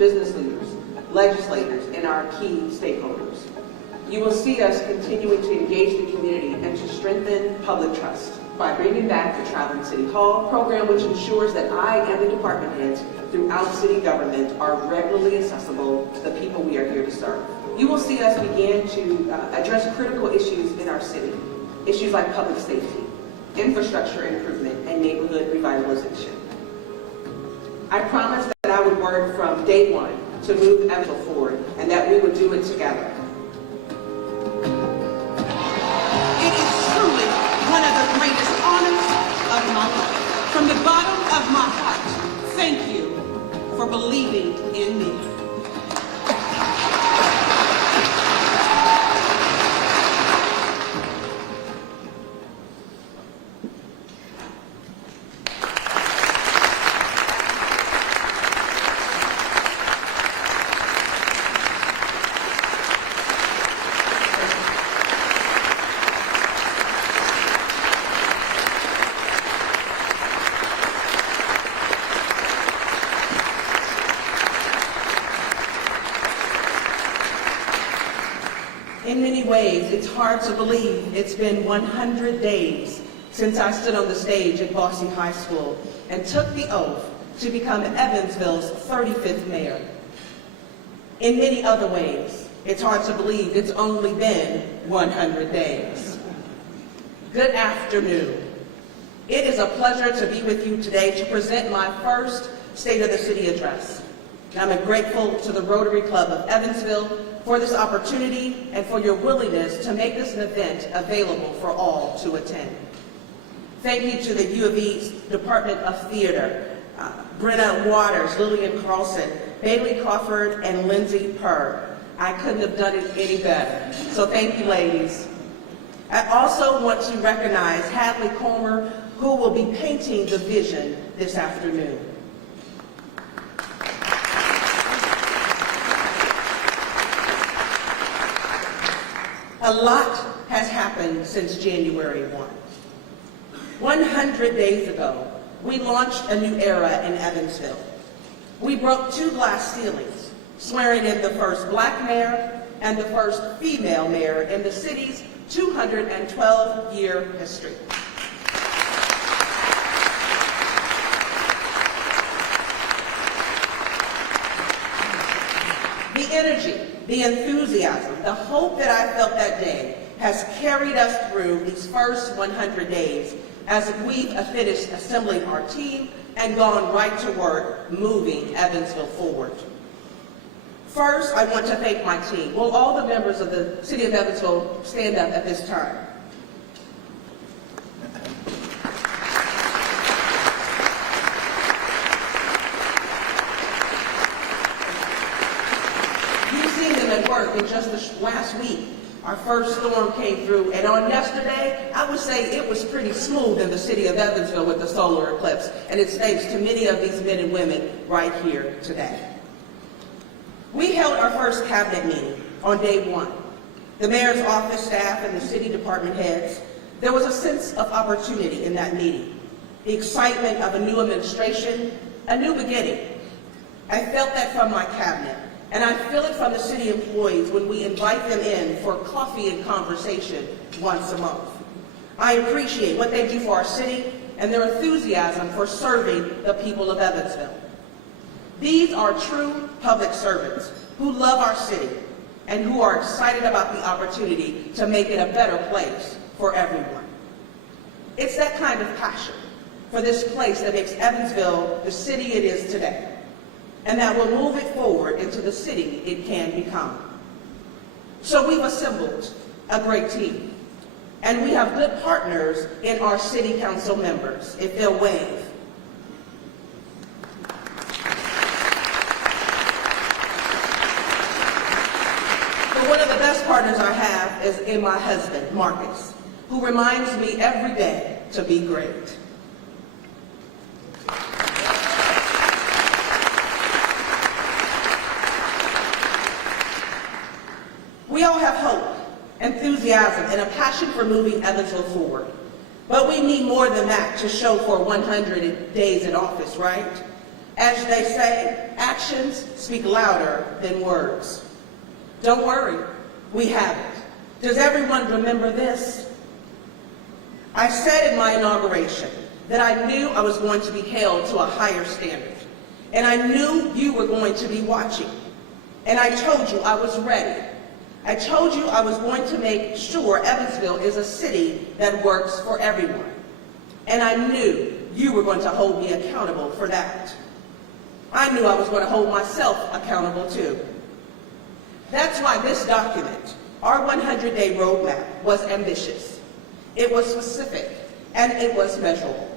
business leaders, legislators, and our key stakeholders. You will see us continuing to engage the community and to strengthen public trust by bringing back the Traveling City Hall program, which ensures that I and the department heads throughout city government are regularly accessible to the people we are here to serve. You will see us begin to address critical issues in our city, issues like public safety, infrastructure improvement, and neighborhood revitalization. I promised that I would work from day one to move Evansville forward and that we would do it together. It is truly one of the greatest honors of my life. From the bottom of my heart, thank you for believing in me. In many ways, it's hard to believe it's been 100 days since I stood on the stage at Bosse High School and took the oath to become Evansville's 35th mayor. In many other ways, it's hard to believe it's only been 100 days. Good afternoon. It is a pleasure to be with you today to present my first State of the City address. And I'm grateful to the Rotary Club of Evansville for this opportunity and for your willingness to make this an event available for all to attend. Thank you to the U of E's Department of Theater, Brenna Waters, Lillian Carlson, Bailey Crawford, and Lindsay Purr. I couldn't have done it any better. So thank you, ladies. I also want to recognize Hadley Comer, who will be painting the vision this afternoon. A lot has happened since January 1. 100 days ago, we launched a new era in Evansville. We broke 2 glass ceilings, swearing in the first Black mayor and the first female mayor in the city's 212-year history. The energy, the enthusiasm, the hope that I felt that day has carried us through these first 100 days as we've finished assembling our team and gone right to work moving Evansville forward. First, I want to thank my team. Will all the members of the City of Evansville stand up at this time? And just this last week, our first storm came through, and on yesterday, I would say it was pretty smooth in the city of Evansville with the solar eclipse, and it's thanks to many of these men and women right here today. We held our first cabinet meeting on day 1. The mayor's office staff and the city department heads, there was a sense of opportunity in that meeting. The excitement of a new administration, a new beginning. I felt that from my cabinet. And I feel it from the city employees when we invite them in for coffee and conversation once a month. I appreciate what they do for our city and their enthusiasm for serving the people of Evansville. These are true public servants who love our city and who are excited about the opportunity to make it a better place for everyone. It's that kind of passion for this place that makes Evansville the city it is today, and that will move it forward into the city it can become. So we've assembled a great team, and we have good partners in our city council members, if they'll wave. But one of the best partners I have is in my husband, Marcus, who reminds me every day to be great. We all have hope, enthusiasm, and a passion for moving Evansville forward. But we need more than that to show for 100 days in office, right? As they say, actions speak louder than words. Don't worry, we have it. Does everyone remember this? I said in my inauguration that I knew I was going to be held to a higher standard, and I knew you were going to be watching. And I told you I was ready. I told you I was going to make sure Evansville is a city that works for everyone. And I knew you were going to hold me accountable for that. I knew I was going to hold myself accountable too. That's why this document, our 100-day roadmap, was ambitious. It was specific, and it was measurable.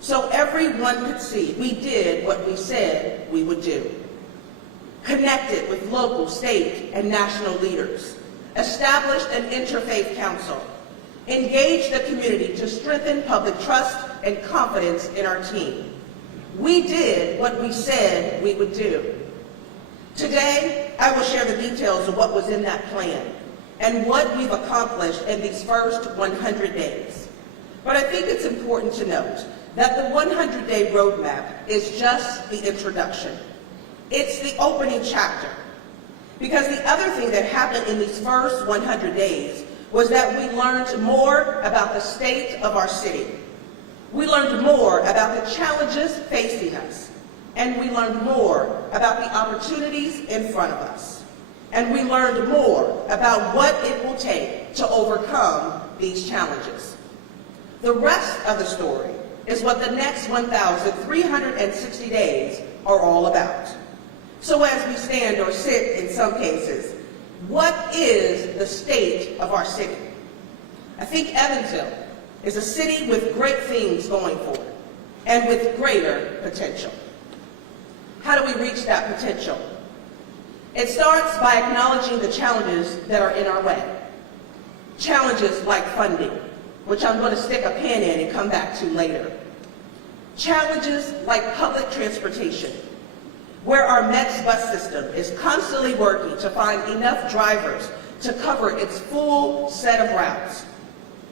So everyone could see we did what we said we would do. Connected with local, state, and national leaders, established an interfaith council, engaged the community to strengthen public trust and confidence in our team. We did what we said we would do. Today, I will share the details of what was in that plan and what we've accomplished in these first 100 days. But I think it's important to note that the 100-day roadmap is just the introduction. It's the opening chapter. Because the other thing that happened in these first 100 days was that we learned more about the state of our city. We learned more about the challenges facing us. And we learned more about the opportunities in front of us. And we learned more about what it will take to overcome these challenges. The rest of the story is what the next 1,360 days are all about. So as we stand or sit in some cases, what is the state of our city? I think Evansville is a city with great things going for it and with greater potential. How do we reach that potential? It starts by acknowledging the challenges that are in our way. Challenges like funding, which I'm going to stick a pin in and come back to later. Challenges like public transportation, where our METS bus system is constantly working to find enough drivers to cover its full set of routes.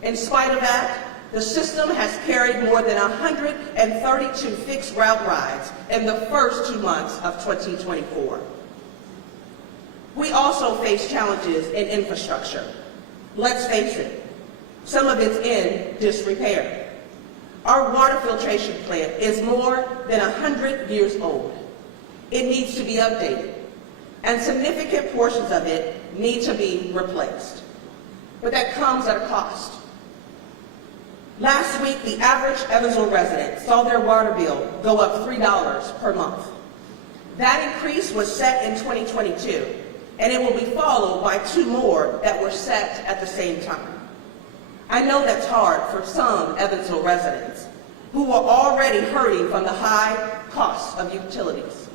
In spite of that, the system has carried more than 132 fixed route rides in the first 2 months of 2024. We also face challenges in infrastructure. Let's face it, some of it's in disrepair. Our water filtration plant is more than 100 years old. It needs to be updated, and significant portions of it need to be replaced. But that comes at a cost. Last week, the average Evansville resident saw their water bill go up $3 per month. That increase was set in 2022, and it will be followed by 2 more that were set at the same time. I know that's hard for some Evansville residents who are already hurting from the high costs of utilities.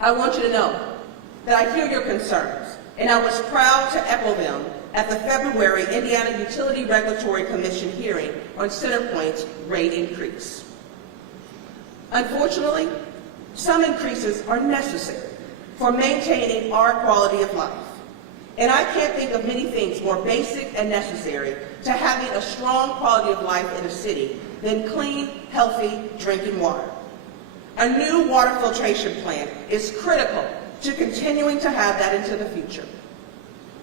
I want you to know that I hear your concerns, and I was proud to echo them at the February Indiana Utility Regulatory Commission hearing on CenterPoint's rate increase. Unfortunately, some increases are necessary for maintaining our quality of life. And I can't think of many things more basic and necessary to having a strong quality of life in a city than clean, healthy drinking water. A new water filtration plant is critical to continuing to have that into the future.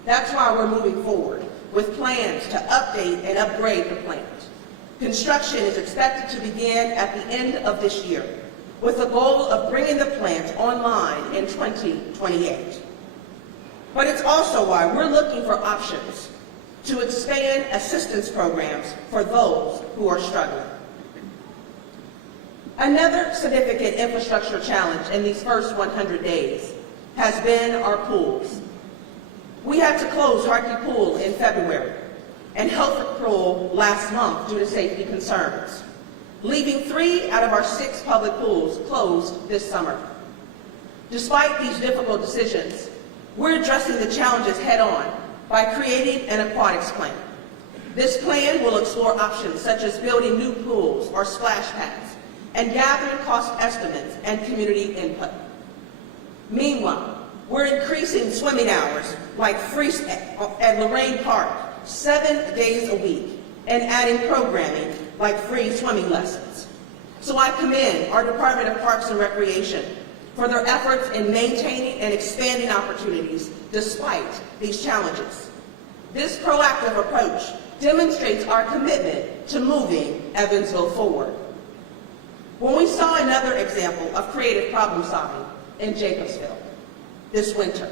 That's why we're moving forward with plans to update and upgrade the plant. Construction is expected to begin at the end of this year, with the goal of bringing the plant online in 2028. But it's also why we're looking for options to expand assistance programs for those who are struggling. Another significant infrastructure challenge in these first 100 days has been our pools. We had to close Harkey Pool in February and Helfrich Pool last month due to safety concerns, leaving 3 out of our 6 public pools closed this summer. Despite these difficult decisions, we're addressing the challenges head-on by creating an aquatics plan. This plan will explore options such as building new pools or splash pads and gathering cost estimates and community input. Meanwhile, we're increasing swimming hours like free at Lorraine Park 7 days a week and adding programming like free swimming lessons. So I commend our Department of Parks and Recreation for their efforts in maintaining and expanding opportunities despite these challenges. This proactive approach demonstrates our commitment to moving Evansville forward. When we saw another example of creative problem solving in Jacobsville this winter,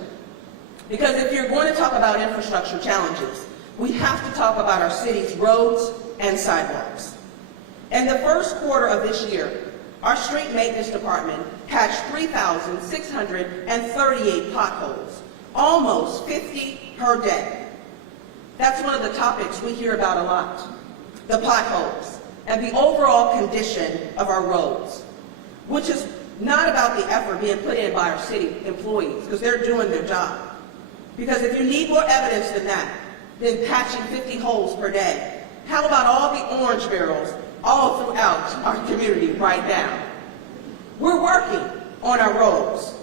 because if you're going to talk about infrastructure challenges, we have to talk about our city's roads and sidewalks. In the first quarter of this year, our street maintenance department patched 3,638 potholes, almost 50 per day. That's one of the topics we hear about a lot, the potholes and the overall condition of our roads, which is not about the effort being put in by our city employees, because they're doing their job. Because if you need more evidence than that, than patching 50 holes per day, how about all the orange barrels all throughout our community right now? We're working on our roads,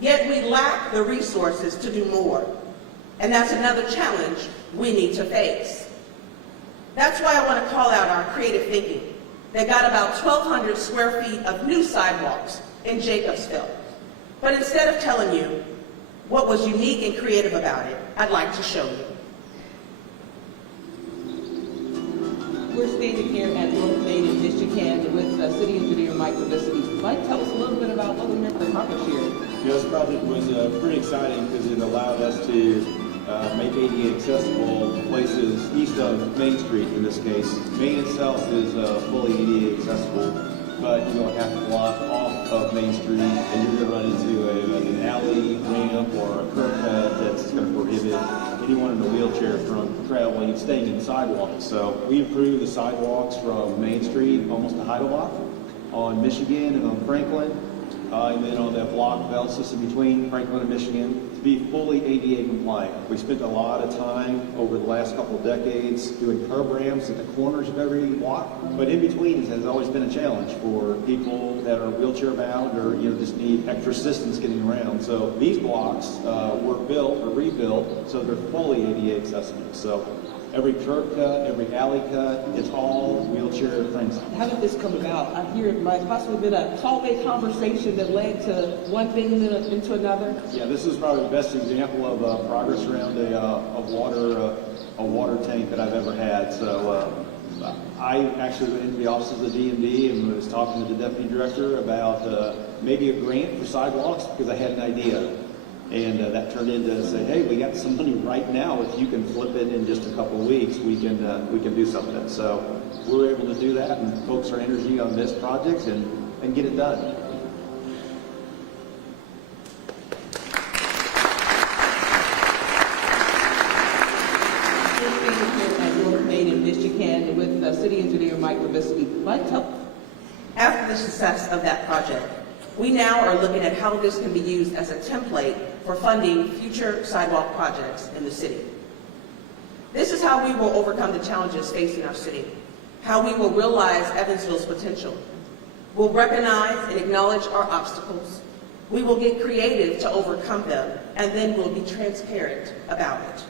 yet we lack the resources to do more. And that's another challenge we need to face. That's why I want to call out our creative thinking. They got about 1,200 square feet of new sidewalks in Jacobsville. But instead of telling you what was unique and creative about it, I'd like to show you. We're standing here at North Main in Michigan with City Engineer Mike Revicki. Mike, tell us a little bit about what we meant to accomplish here. Yeah, this project was pretty exciting because it allowed us to make ADA accessible places east of Main Street in this case. Main itself is fully ADA accessible, but you go half a block off of Main Street and you're going to run into an alley, ramp, or a curb cut that's going to prohibit anyone in a wheelchair from traveling and staying in the sidewalks. So we improved the sidewalks from Main Street almost to Heidelbach, on Michigan and on Franklin, and then on that block belt system between Franklin and Michigan to be fully ADA compliant. We spent a lot of time over the last couple of decades doing curb ramps at the corners of every block, but in between has always been a challenge for people that are wheelchair bound or just need extra assistance getting around. So these blocks were built or rebuilt so they're fully ADA accessible. So every curb cut, every alley cut, it's all wheelchair friendly. How did this come about? I hear it might possibly been a hallway conversation that led to one thing into another. Yeah, this is probably the best example of progress around a water tank that I've ever had. So I actually went into the office of the DMD and was talking to the deputy director about maybe a grant for sidewalks because I had an idea. And that turned into say, hey, we got some money right now. If you can flip it in just a couple of weeks, we can do something. So we were able to do that and focus our energy on this project and get it done. We're standing here at North Main in Michigan with City Engineer Mike Revicki. Mike, tell. After the success of that project, we now are looking at how this can be used as a template for funding future sidewalk projects in the city. This is how we will overcome the challenges facing our city, how we will realize Evansville's potential. We'll recognize and acknowledge our obstacles. We will get creative to overcome them, and then we'll be transparent about it.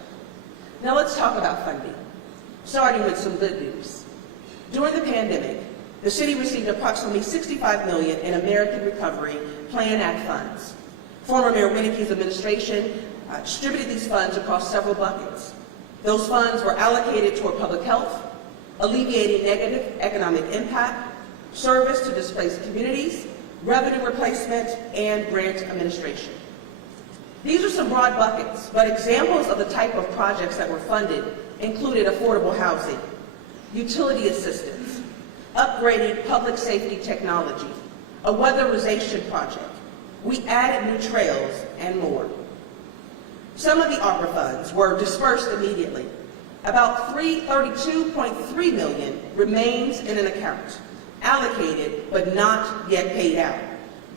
Now let's talk about funding, starting with some good news. During the pandemic, the city received approximately $65 million in American Recovery Plan Act funds. Former Mayor Winnecke's administration distributed these funds across several buckets. Those funds were allocated toward public health, alleviating negative economic impact, service to displaced communities, revenue replacement, and grant administration. These are some broad buckets, but examples of the type of projects that were funded included affordable housing, utility assistance, upgrading public safety technology, a weatherization project. We added new trails and more. Some of the ARPA funds were dispersed immediately. About $32.3 million remains in an account, allocated but not yet paid out,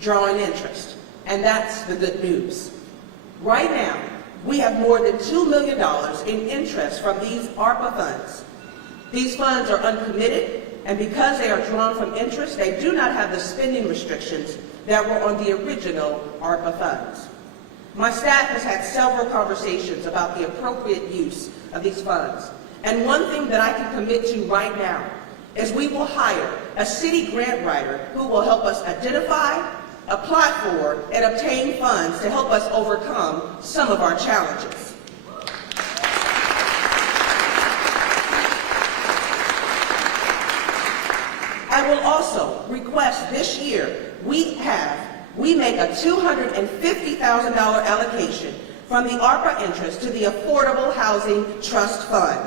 drawing interest. And that's the good news. Right now, we have more than $2 million in interest from these ARPA funds. These funds are uncommitted, and because they are drawn from interest, they do not have the spending restrictions that were on the original ARPA funds. My staff has had several conversations about the appropriate use of these funds, and one thing that I can commit to right now is we will hire a city grant writer who will help us identify, apply for, and obtain funds to help us overcome some of our challenges. I will also request this year we make a $250,000 allocation from the ARPA interest to the Affordable Housing Trust Fund,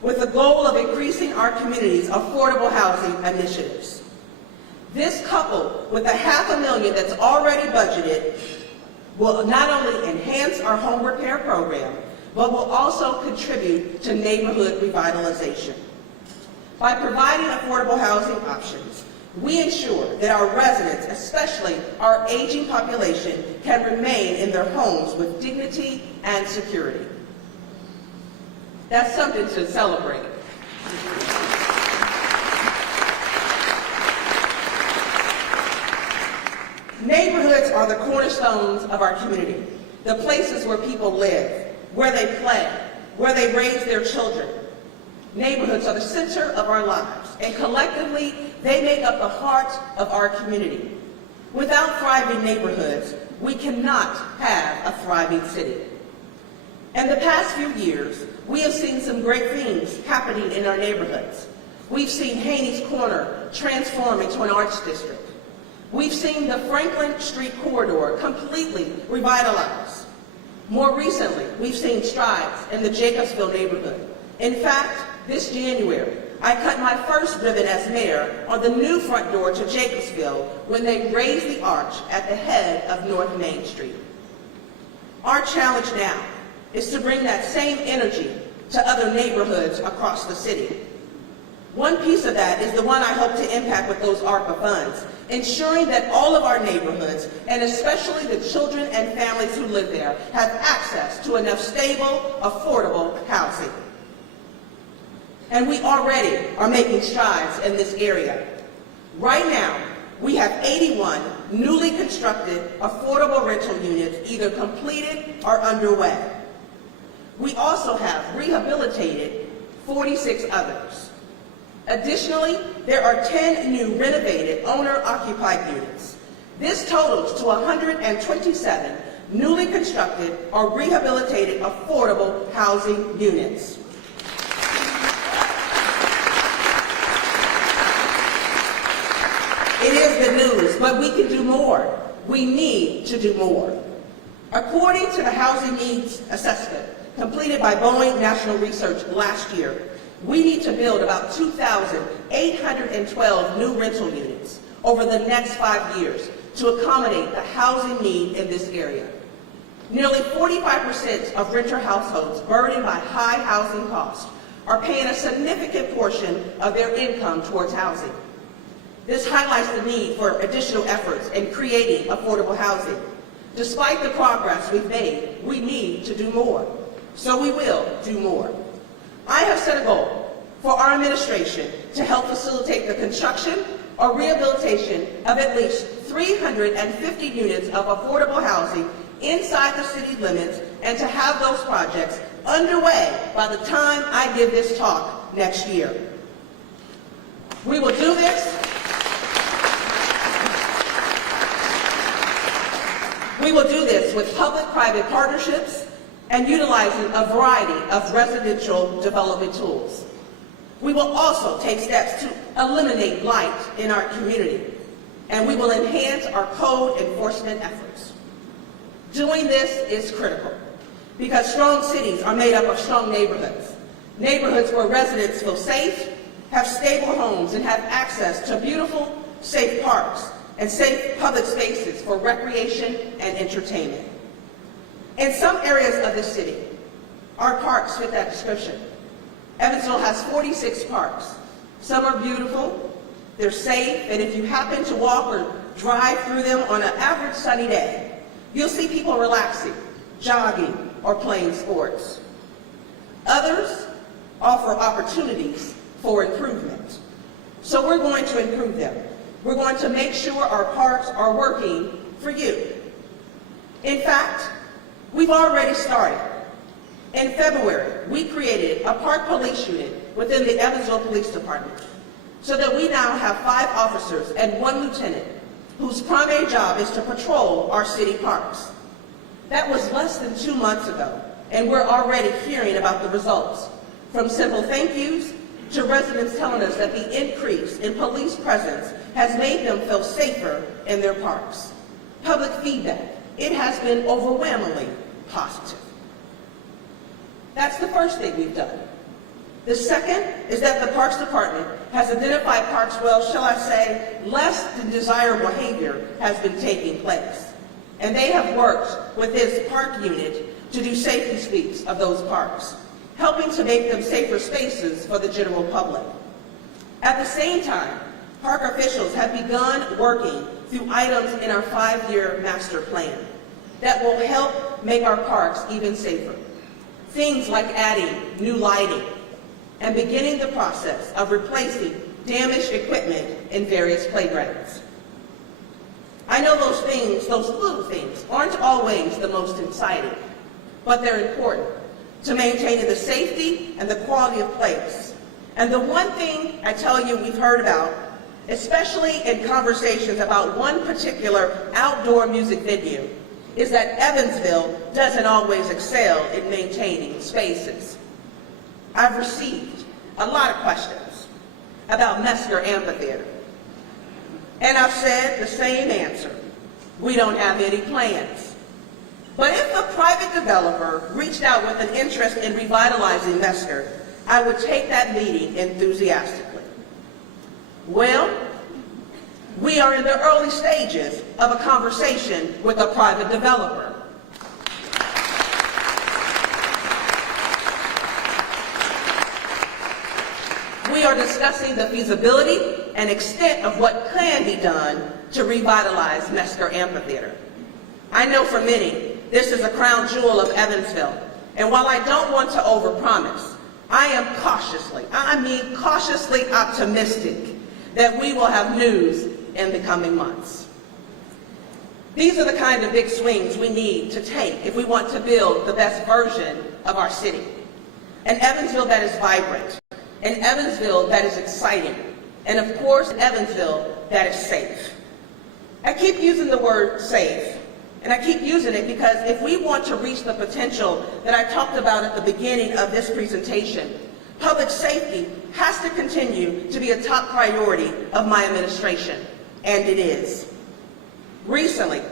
with the goal of increasing our community's affordable housing initiatives. This, coupled with the $500,000 that's already budgeted, will not only enhance our home repair program, but will also contribute to neighborhood revitalization. By providing affordable housing options, we ensure that our residents, especially our aging population, can remain in their homes with dignity and security. That's something to celebrate. Neighborhoods are the cornerstones of our community, the places where people live, where they play, where they raise their children. Neighborhoods are the center of our lives, and collectively, they make up the heart of our community. Without thriving neighborhoods, we cannot have a thriving city. In the past few years, we have seen some great things happening in our neighborhoods. We've seen Haney's Corner transform into an arts district. We've seen the Franklin Street corridor completely revitalized. More recently, we've seen strides in the Jacobsville neighborhood. In fact, this January, I cut my first ribbon as mayor on the new front door to Jacobsville when they raised the arch at the head of North Main Street. Our challenge now is to bring that same energy to other neighborhoods across the city. One piece of that is the one I hope to impact with those ARPA funds, ensuring that all of our neighborhoods, and especially the children and families who live there, have access to enough stable, affordable housing. And we already are making strides in this area. Right now, we have 81 newly constructed affordable rental units either completed or underway. We also have rehabilitated 46 others. Additionally, there are 10 new renovated owner-occupied units. This totals to 127 newly constructed or rehabilitated affordable housing units. It is good news, but we can do more. We need to do more. According to the Housing Needs Assessment completed by Boeing National Research last year, we need to build about 2,812 new rental units over the next 5 years to accommodate the housing need in this area. Nearly 45% of renter households burdened by high housing costs are paying a significant portion of their income towards housing. This highlights the need for additional efforts in creating affordable housing. Despite the progress we've made, we need to do more. So we will do more. I have set a goal for our administration to help facilitate the construction or rehabilitation of at least 350 units of affordable housing inside the city limits and to have those projects underway by the time I give this talk next year. We will do this. We will do this with public-private partnerships and utilizing a variety of residential development tools. We will also take steps to eliminate blight in our community, and we will enhance our code enforcement efforts. Doing this is critical because strong cities are made up of strong neighborhoods, neighborhoods where residents feel safe, have stable homes, and have access to beautiful, safe parks and safe public spaces for recreation and entertainment. In some areas of the city, our parks fit that description. Evansville has 46 parks. Some are beautiful, they're safe, and if you happen to walk or drive through them on an average sunny day, you'll see people relaxing, jogging, or playing sports. Others offer opportunities for improvement. So we're going to improve them. We're going to make sure our parks are working for you. In fact, we've already started. In February, we created a park police unit within the Evansville Police Department. so that we now have 5 officers and 1 lieutenant whose primary job is to patrol our city parks. That was less than 2 months ago, and we're already hearing about the results, from simple thank yous to residents telling us that the increase in police presence has made them feel safer in their parks. Public feedback, it has been overwhelmingly positive. That's the first thing we've done. The second is that the Parks Department has identified parks where, shall I say, less than desirable behavior has been taking place. And they have worked with this park unit to do safety sweeps of those parks, helping to make them safer spaces for the general public. At the same time, park officials have begun working through items in our 5-year master plan that will help make our parks even safer. Things like adding new lighting and beginning the process of replacing damaged equipment in various playgrounds. I know those things, those little things, aren't always the most exciting, but they're important to maintaining the safety and the quality of place. And the one thing I tell you we've heard about, especially in conversations about one particular outdoor music venue, is that Evansville doesn't always excel in maintaining spaces. I've received a lot of questions about Mesker Amphitheater, and I've said the same answer: we don't have any plans. But if a private developer reached out with an interest in revitalizing Mesker, I would take that meeting enthusiastically. Well, we are in the early stages of a conversation with a private developer. We are discussing the feasibility and extent of what can be done to revitalize Mesker Amphitheater. I know for many, this is a crown jewel of Evansville, and while I don't want to overpromise, I am cautiously optimistic that we will have news in the coming months. These are the kind of big swings we need to take if we want to build the best version of our city. An Evansville that is vibrant, an Evansville that is exciting, and of course, an Evansville that is safe. I keep using the word safe, and I keep using it because if we want to reach the potential that I talked about at the beginning of this presentation, public safety has to continue to be a top priority of my administration, and it is. Recently,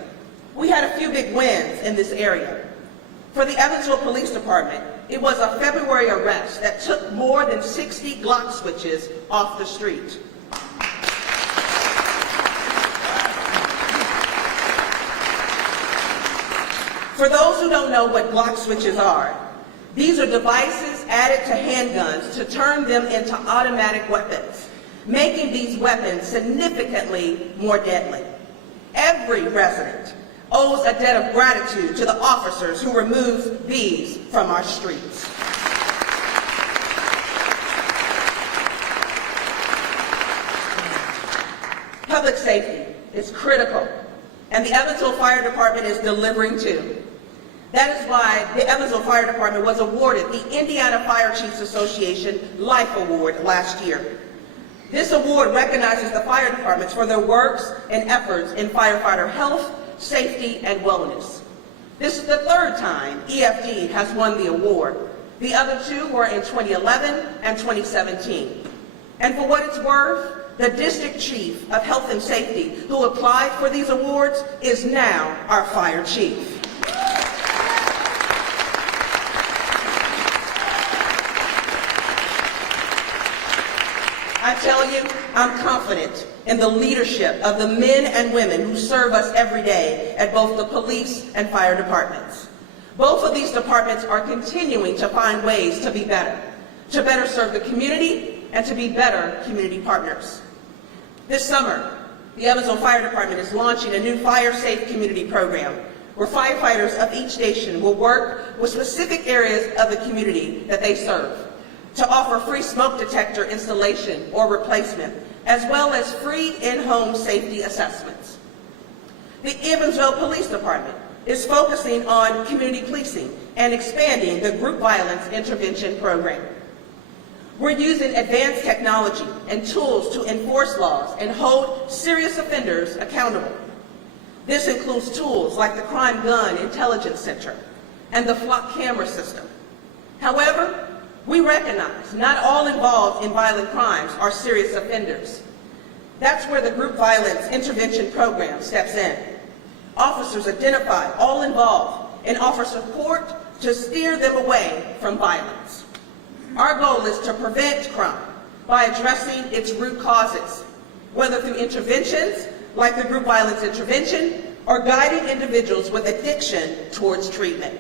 we had a few big wins in this area. For the Evansville Police Department, it was a February arrest that took more than 60 Glock switches off the street. For those who don't know what Glock switches are, these are devices added to handguns to turn them into automatic weapons, making these weapons significantly more deadly. Every resident owes a debt of gratitude to the officers who removed these from our streets. Public safety is critical, and the Evansville Fire Department is delivering too. That is why the Evansville Fire Department was awarded the Indiana Fire Chiefs Association Life Award last year. This award recognizes the fire departments for their works and efforts in firefighter health, safety, and wellness. This is the 3rd time EFD has won the award. The other 2 were in 2011 and 2017. And for what it's worth, the district chief of health and safety who applied for these awards is now our fire chief. I tell you, I'm confident in the leadership of the men and women who serve us every day at both the police and fire departments. Both of these departments are continuing to find ways to better serve the community, and to be better community partners. This summer, the Evansville Fire Department is launching a new Fire Safe Community program where firefighters of each station will work with specific areas of the community that they serve to offer free smoke detector installation or replacement, as well as free in-home safety assessments. The Evansville Police Department is focusing on community policing and expanding the group violence intervention program. We're using advanced technology and tools to enforce laws and hold serious offenders accountable. This includes tools like the Crime Gun Intelligence Center and the flock camera system. However, we recognize not all involved in violent crimes are serious offenders. That's where the Group Violence Intervention Program steps in. Officers identify all involved and offer support to steer them away from violence. Our goal is to prevent crime by addressing its root causes, whether through interventions like the Group Violence Intervention or guiding individuals with addiction towards treatment.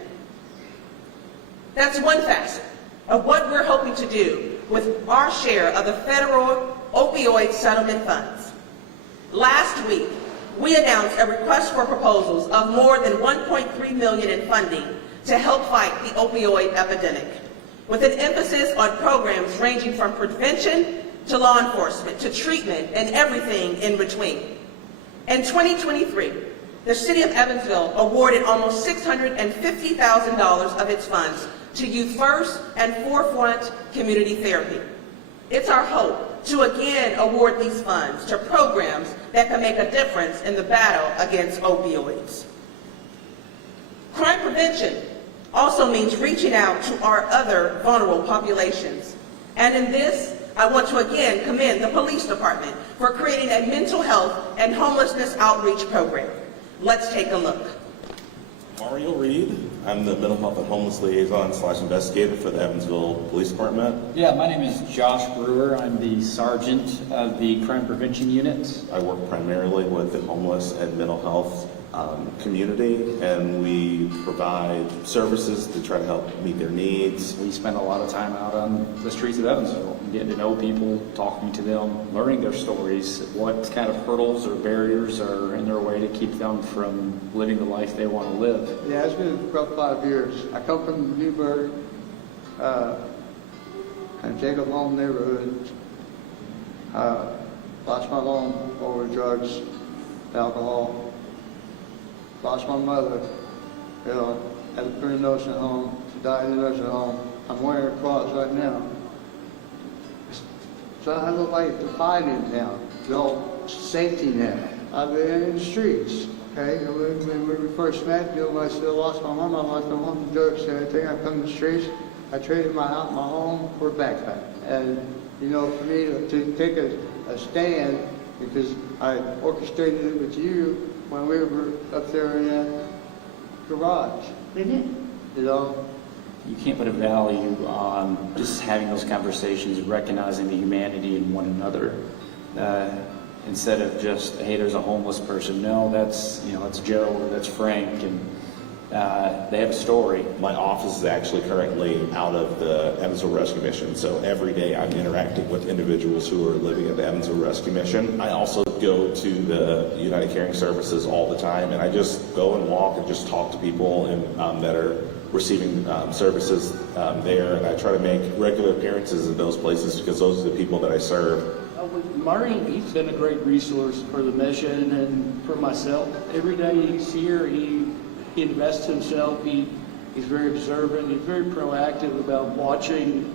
That's one facet of what we're hoping to do with our share of the federal opioid settlement funds. Last week, we announced a request for proposals of more than $1.3 million in funding to help fight the opioid epidemic, with an emphasis on programs ranging from prevention to law enforcement to treatment and everything in between. In 2023, the City of Evansville awarded almost $650,000 of its funds to Youth First and Forefront Community Therapy. It's our hope to again award these funds to programs that can make a difference in the battle against opioids. Crime prevention also means reaching out to our other vulnerable populations. And in this, I want to again commend the police department for creating a mental health and homelessness outreach program. Let's take a look. Mario Reed. I'm the Mental Health and Homeless Liaison / Investigator for the Evansville Police Department. Yeah, my name is Josh Brewer. I'm the Sergeant of the Crime Prevention Unit. I work primarily with the homeless and mental health community, and we provide services to try to help meet their needs. We spend a lot of time out on the streets of Evansville, getting to know people, talking to them, learning their stories, what kind of hurdles or barriers are in their way to keep them from living the life they want to live. Yeah, it's been about 5 years. I come from Newburgh, and Jacob Home neighborhood. Lost my mom over drugs, alcohol. Lost my mother, had a pretty nursing home. She died in a nursing home. I'm wearing a cross right now. So I have nobody to find in town. No safety net. I've been in the streets. Okay, when we first met, I still lost my mom. I lost my mom to drugs and everything. I come to the streets. I traded my house, my home for a backpack. And for me to take a stand, because I orchestrated it with you when we were up there in that garage. You can't put a value on just having those conversations, recognizing the humanity in one another. Instead of just, hey, there's a homeless person. No, that's Joe or that's Frank, and they have a story. My office is actually currently out of the Evansville Rescue Mission, so every day I'm interacting with individuals who are living at the Evansville Rescue Mission. I also go to the United Caring Services all the time, and I just go and walk and just talk to people that are receiving services there, and I try to make regular appearances in those places because those are the people that I serve. Murray, he's been a great resource for the mission and for myself. Every day he's here, he invests himself. He's very observant. He's very proactive about watching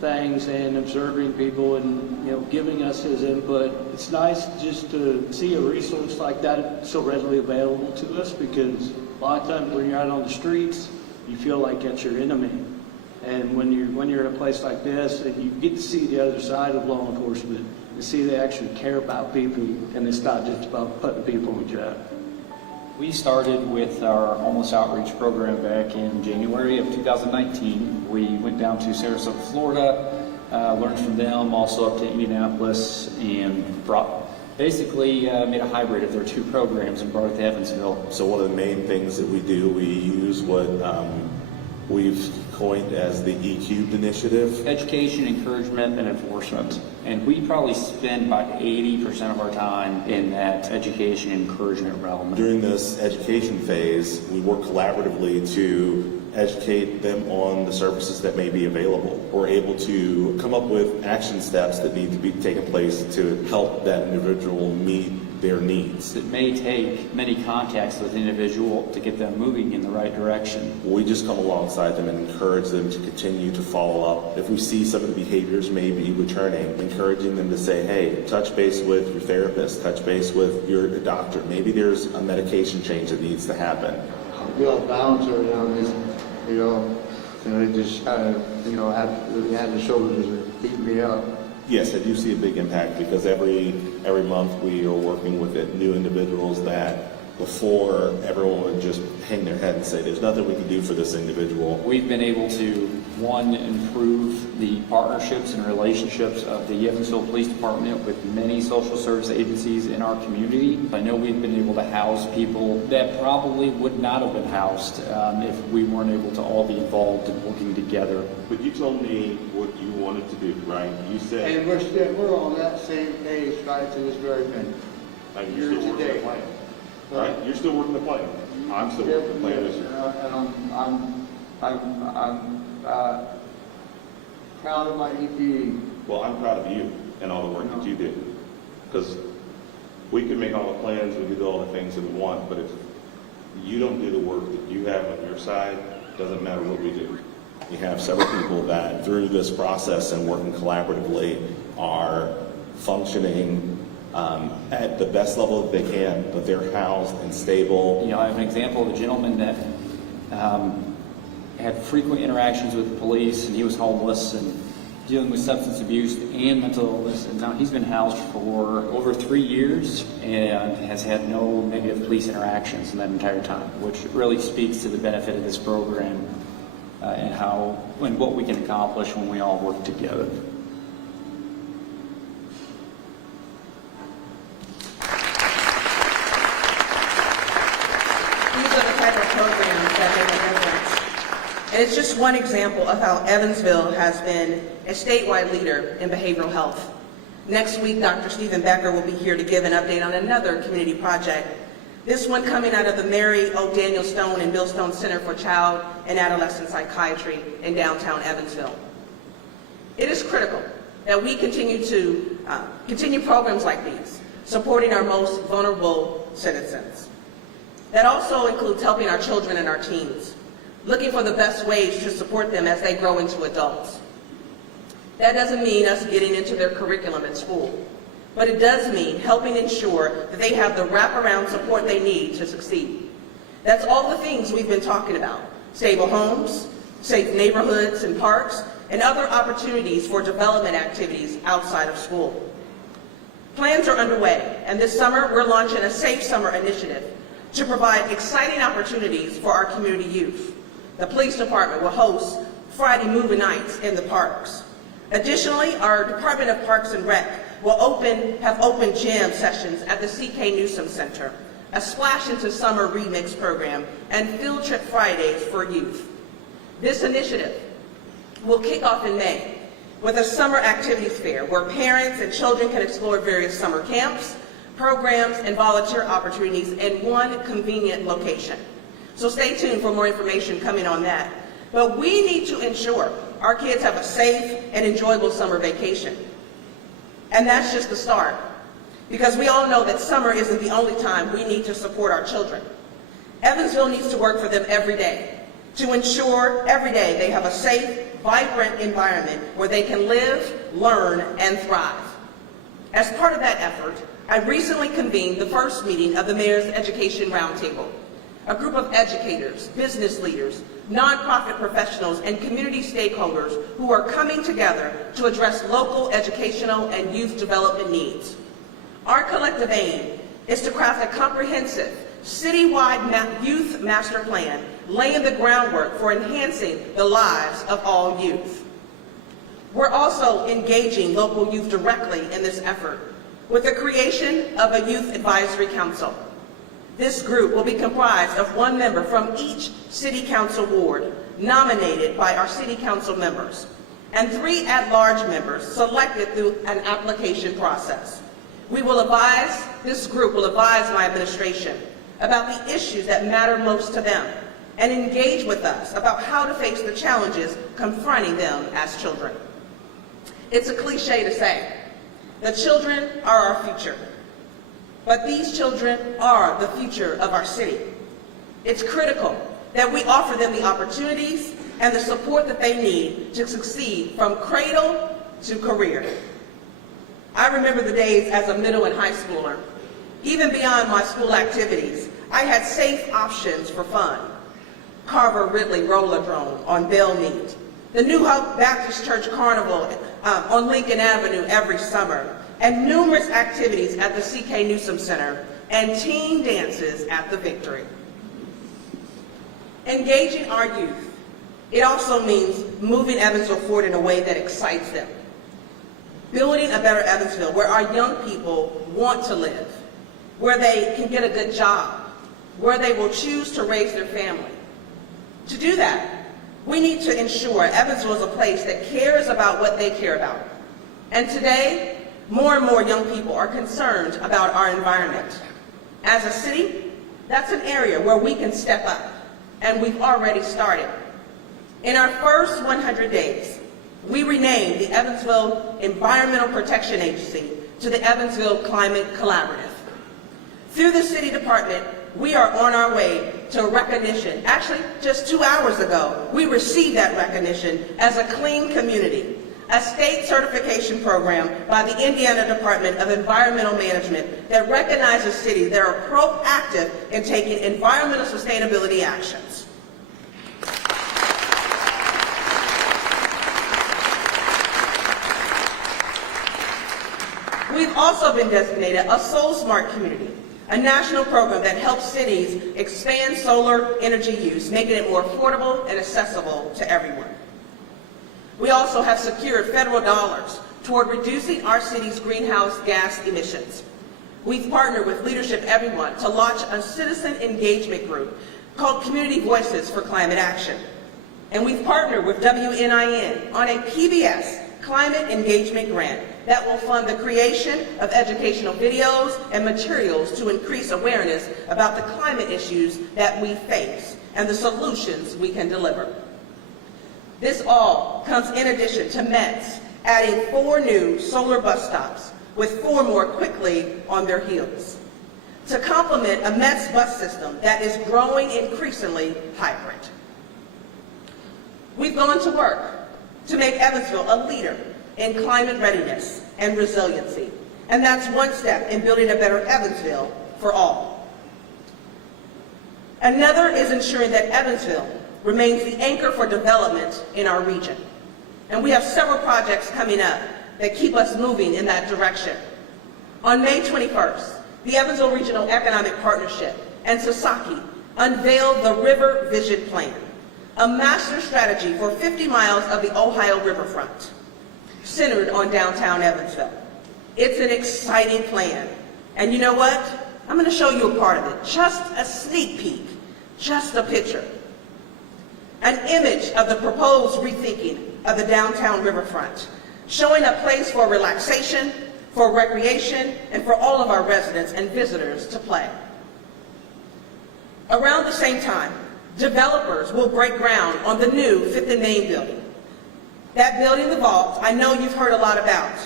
things and observing people and giving us his input. It's nice just to see a resource like that so readily available to us, because a lot of times when you're out on the streets, you feel like that's your enemy. And when you're in a place like this, and you get to see the other side of law enforcement, you see they actually care about people, and it's not just about putting people in jail. We started with our homeless outreach program back in January of 2019. We went down to Sarasota, Florida, learned from them, also up to Indianapolis, and made a hybrid of their two programs and brought it to Evansville. So one of the main things that we do, we use what we've coined as the E-Cubed initiative. Education, encouragement, and enforcement. And we probably spend about 80% of our time in that education and encouragement realm. During this education phase, we work collaboratively to educate them on the services that may be available. We're able to come up with action steps that need to be taken place to help that individual meet their needs. It may take many contacts with the individual to get them moving in the right direction. We just come alongside them and encourage them to continue to follow up. If we see some of the behaviors maybe returning, encouraging them to say, hey, touch base with your therapist, touch base with your doctor. Maybe there's a medication change that needs to happen. Real bouncer, they just kind of, had the shoulders that beat me up. Yes, I do see a big impact because every month we are working with new individuals that before everyone would just hang their head and say, there's nothing we can do for this individual. We've been able to, one, improve the partnerships and relationships of the Evansville Police Department with many social service agencies in our community. I know we've been able to house people that probably would not have been housed if we weren't able to all be involved in working together. But you told me what you wanted to do, right? You said... And we're on that same page right to this very minute. Like you're still working the plan, right? You're still working the plan. I'm still working the plan this year. And I'm proud of my EPD. Well, I'm proud of you and all the work that you did. Because we can make all the plans, we can do all the things that we want, but if you don't do the work that you have on your side, it doesn't matter what we do. We have several people that, through this process and working collaboratively, are functioning at the best level that they can, but they're housed and stable. I have an example of a gentleman that had frequent interactions with the police, and he was homeless and dealing with substance abuse and mental illness, and now he's been housed for over 3 years and has had no negative police interactions in that entire time, which really speaks to the benefit of this program and what we can accomplish when we all work together. And it's just one example of how Evansville has been a statewide leader in behavioral health. Next week, Dr. Stephen Becker will be here to give an update on another community project, this one coming out of the Mary O. Daniel Stone and Bill Stone Center for Child and Adolescent Psychiatry in downtown Evansville. It is critical that we continue programs like these, supporting our most vulnerable citizens. That also includes helping our children and our teens, looking for the best ways to support them as they grow into adults. That doesn't mean us getting into their curriculum at school, but it does mean helping ensure that they have the wraparound support they need to succeed. That's all the things we've been talking about: stable homes, safe neighborhoods and parks, and other opportunities for development activities outside of school. Plans are underway, and this summer we're launching a Safe Summer initiative to provide exciting opportunities for our community youth. The police department will host Friday movie nights in the parks. Additionally, our Department of Parks and Rec will have open jam sessions at the C.K. Newsom Center, a Splash into Summer remix program, and Field Trip Fridays for youth. This initiative will kick off in May with a summer activities fair where parents and children can explore various summer camps, programs, and volunteer opportunities in one convenient location. So stay tuned for more information coming on that. But we need to ensure our kids have a safe and enjoyable summer vacation. And that's just the start, because we all know that summer isn't the only time we need to support our children. Evansville needs to work for them every day to ensure every day they have a safe, vibrant environment where they can live, learn, and thrive. As part of that effort, I recently convened the first meeting of the Mayor's Education Roundtable, a group of educators, business leaders, nonprofit professionals, and community stakeholders who are coming together to address local educational and youth development needs. Our collective aim is to craft a comprehensive, citywide youth master plan, laying the groundwork for enhancing the lives of all youth. We're also engaging local youth directly in this effort with the creation of a Youth Advisory Council. This group will be comprised of one member from each City Council ward, nominated by our City Council members, and 3 at-large members selected through an application process. This group will advise my administration about the issues that matter most to them and engage with us about how to face the challenges confronting them as children. It's a cliche to say, the children are our future. but these children are the future of our city. It's critical that we offer them the opportunities and the support that they need to succeed from cradle to career. I remember the days as a middle and high schooler. Even beyond my school activities, I had safe options for fun. Carver Ridley Rollerdrome on Bell Mead, the New Hope Baptist Church Carnival on Lincoln Avenue every summer, and numerous activities at the C.K. Newsom Center, and teen dances at the Victory. Engaging our youth, it also means moving Evansville forward in a way that excites them. Building a better Evansville where our young people want to live, where they can get a good job, where they will choose to raise their family. To do that, we need to ensure Evansville is a place that cares about what they care about. And today, more and more young people are concerned about our environment. As a city, that's an area where we can step up, and we've already started. In our first 100 days, we renamed the Evansville Environmental Protection Agency to the Evansville Climate Collaborative. Through the City Department, we are on our way to recognition. Actually, just 2 hours ago, we received that recognition as a clean community, a state certification program by the Indiana Department of Environmental Management that recognizes cities that are proactive in taking environmental sustainability actions. We've also been designated a Soul Smart Community, a national program that helps cities expand solar energy use, making it more affordable and accessible to everyone. We also have secured federal dollars toward reducing our city's greenhouse gas emissions. We've partnered with Leadership Everyone to launch a citizen engagement group called Community Voices for Climate Action. And we've partnered with WNIN on a PBS climate engagement grant that will fund the creation of educational videos and materials to increase awareness about the climate issues that we face and the solutions we can deliver. This all comes in addition to METS adding 4 new solar bus stops, with 4 more quickly on their heels, to complement a METS bus system that is growing increasingly hybrid. We've gone to work to make Evansville a leader in climate readiness and resiliency, and that's one step in building a better Evansville for all. Another is ensuring that Evansville remains the anchor for development in our region. And we have several projects coming up that keep us moving in that direction. On May 21st, the Evansville Regional Economic Partnership and Sasaki unveiled the River Vision Plan, a master strategy for 50 miles of the Ohio riverfront, centered on downtown Evansville. It's an exciting plan. And you know what? I'm going to show you a part of it. Just a sneak peek, just a picture. An image of the proposed rethinking of the downtown riverfront, showing a place for relaxation, for recreation, and for all of our residents and visitors to play. Around the same time, developers will break ground on the new 5th and Main building. That building, the Vault, I know you've heard a lot about,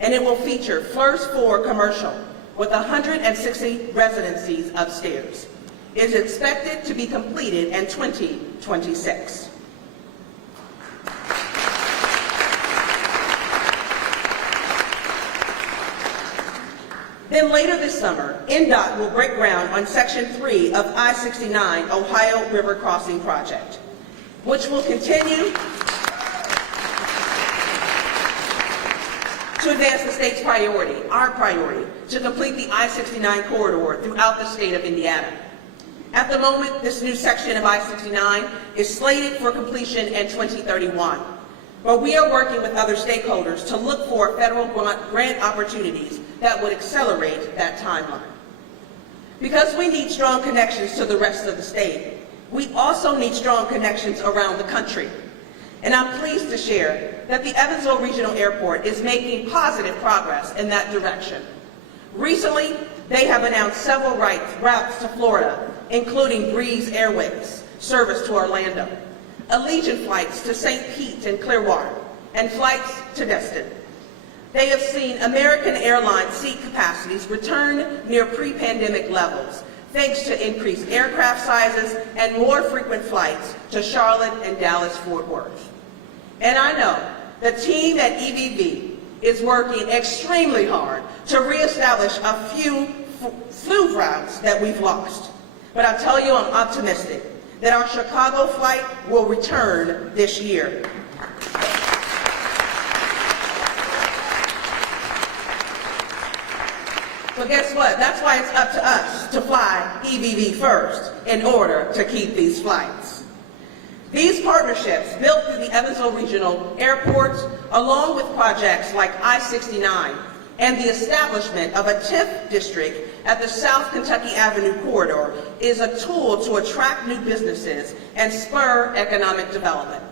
and it will feature first floor commercial with 160 residencies upstairs. It is expected to be completed in 2026. Then later this summer, NDOT will break ground on Section 3 of I-69 Ohio River Crossing Project, which will continue to advance the state's priority, our priority, to complete the I-69 corridor throughout the state of Indiana. At the moment, this new section of I-69 is slated for completion in 2031. But we are working with other stakeholders to look for federal grant opportunities that would accelerate that timeline. Because we need strong connections to the rest of the state, we also need strong connections around the country. And I'm pleased to share that the Evansville Regional Airport is making positive progress in that direction. Recently, they have announced several routes to Florida, including Breeze Airways service to Orlando, Allegiant flights to St. Pete and Clearwater, and flights to Destin. They have seen American Airlines seat capacities return near pre-pandemic levels, thanks to increased aircraft sizes and more frequent flights to Charlotte and Dallas-Fort Worth. And I know the team at EVV is working extremely hard to reestablish a few flu routes that we've lost. But I'll tell you, I'm optimistic that our Chicago flight will return this year. But guess what? That's why it's up to us to fly EVV first in order to keep these flights. These partnerships, built through the Evansville Regional Airports, along with projects like I-69 and the establishment of a TIF district at the South Kentucky Avenue corridor, is a tool to attract new businesses and spur economic development.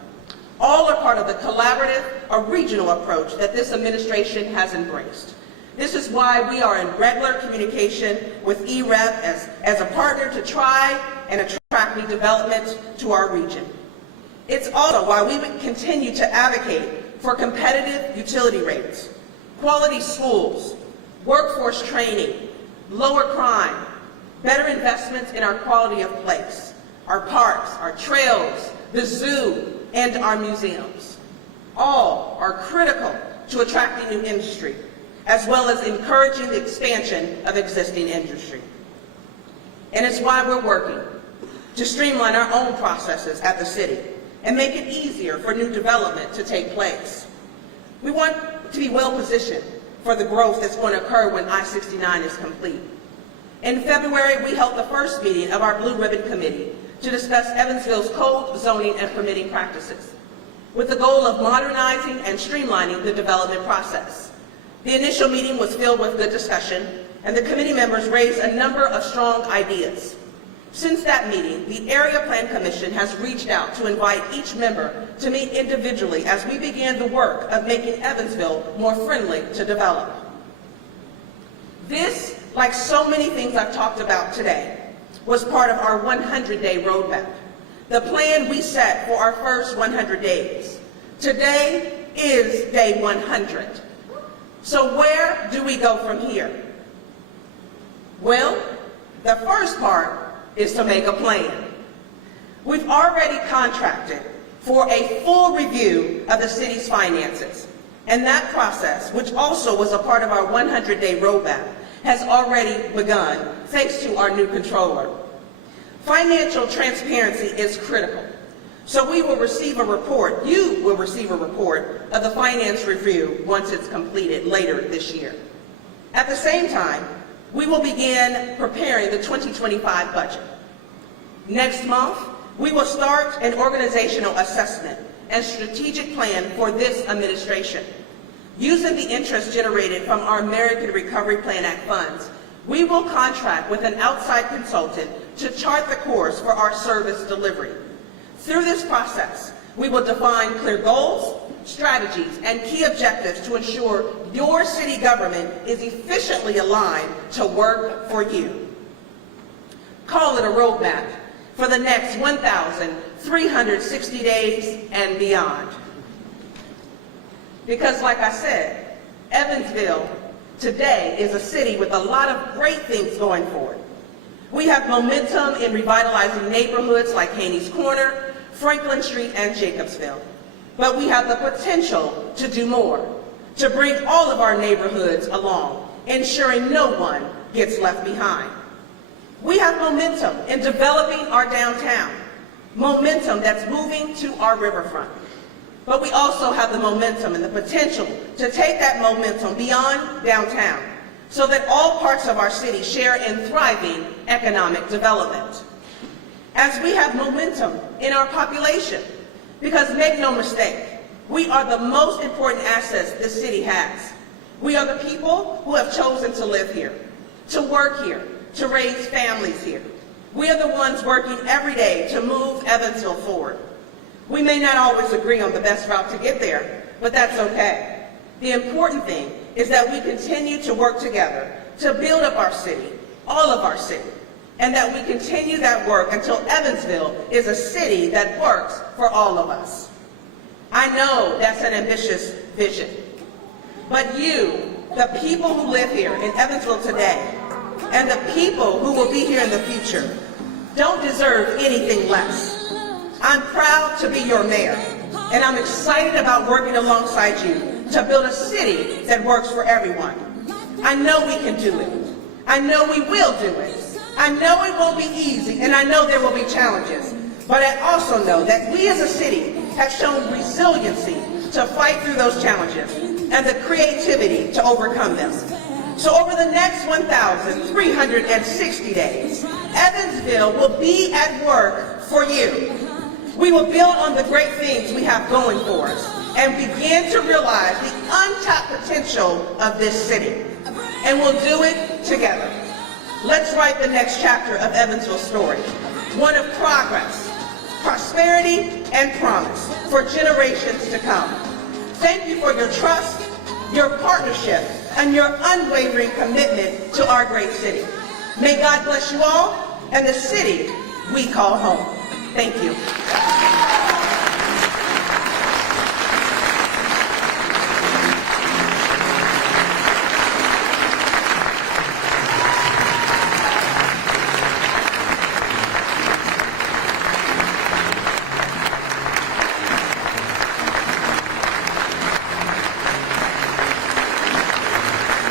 All are part of the collaborative or regional approach that this administration has embraced. This is why we are in regular communication with EREP as a partner to try and attract new development to our region. It's also why we would continue to advocate for competitive utility rates, quality schools, workforce training, lower crime, better investments in our quality of place, our parks, our trails, the zoo, and our museums. All are critical to attracting new industry, as well as encouraging the expansion of existing industry. And it's why we're working to streamline our own processes at the city and make it easier for new development to take place. We want to be well positioned for the growth that's going to occur when I-69 is complete. In February, we held the first meeting of our Blue Ribbon Committee to discuss Evansville's code, zoning, and permitting practices, with the goal of modernizing and streamlining the development process. The initial meeting was filled with good discussion, and the committee members raised a number of strong ideas. Since that meeting, the Area Plan Commission has reached out to invite each member to meet individually as we began the work of making Evansville more friendly to develop. This, like so many things I've talked about today, was part of our 100-day roadmap, the plan we set for our first 100 days. Today is day 100. So where do we go from here? Well, the first part is to make a plan. We've already contracted for a full review of the city's finances, and that process, which also was a part of our 100-day roadmap, has already begun, thanks to our new controller. Financial transparency is critical, so we will receive a report, you will receive a report of the finance review once it's completed later this year. At the same time, we will begin preparing the 2025 budget. Next month, we will start an organizational assessment and strategic plan for this administration. Using the interest generated from our American Recovery Plan Act funds, we will contract with an outside consultant to chart the course for our service delivery. Through this process, we will define clear goals, strategies, and key objectives to ensure your city government is efficiently aligned to work for you. Call it a roadmap for the next 1,360 days and beyond. Because like I said, Evansville today is a city with a lot of great things going for it. We have momentum in revitalizing neighborhoods like Haney's Corner, Franklin Street, and Jacobsville. But we have the potential to do more, to bring all of our neighborhoods along, ensuring no one gets left behind. We have momentum in developing our downtown, momentum that's moving to our riverfront. But we also have the momentum and the potential to take that momentum beyond downtown so that all parts of our city share in thriving economic development. As we have momentum in our population, because make no mistake, we are the most important assets this city has. We are the people who have chosen to live here, to work here, to raise families here. We are the ones working every day to move Evansville forward. We may not always agree on the best route to get there, but that's okay. The important thing is that we continue to work together to build up our city, all of our city, and that we continue that work until Evansville is a city that works for all of us. I know that's an ambitious vision, But you, the people who live here in Evansville today, and the people who will be here in the future, don't deserve anything less. I'm proud to be your mayor, and I'm excited about working alongside you to build a city that works for everyone. I know we can do it. I know we will do it. I know it won't be easy, and I know there will be challenges. But I also know that we as a city have shown resiliency to fight through those challenges and the creativity to overcome them. So over the next 1,360 days, Evansville will be at work for you. We will build on the great things we have going for us and begin to realize the untapped potential of this city. And we'll do it together. Let's write the next chapter of Evansville's story, one of progress, prosperity, and promise for generations to come. Thank you for your trust, your partnership, and your unwavering commitment to our great city. May God bless you all and the city we call home. Thank you.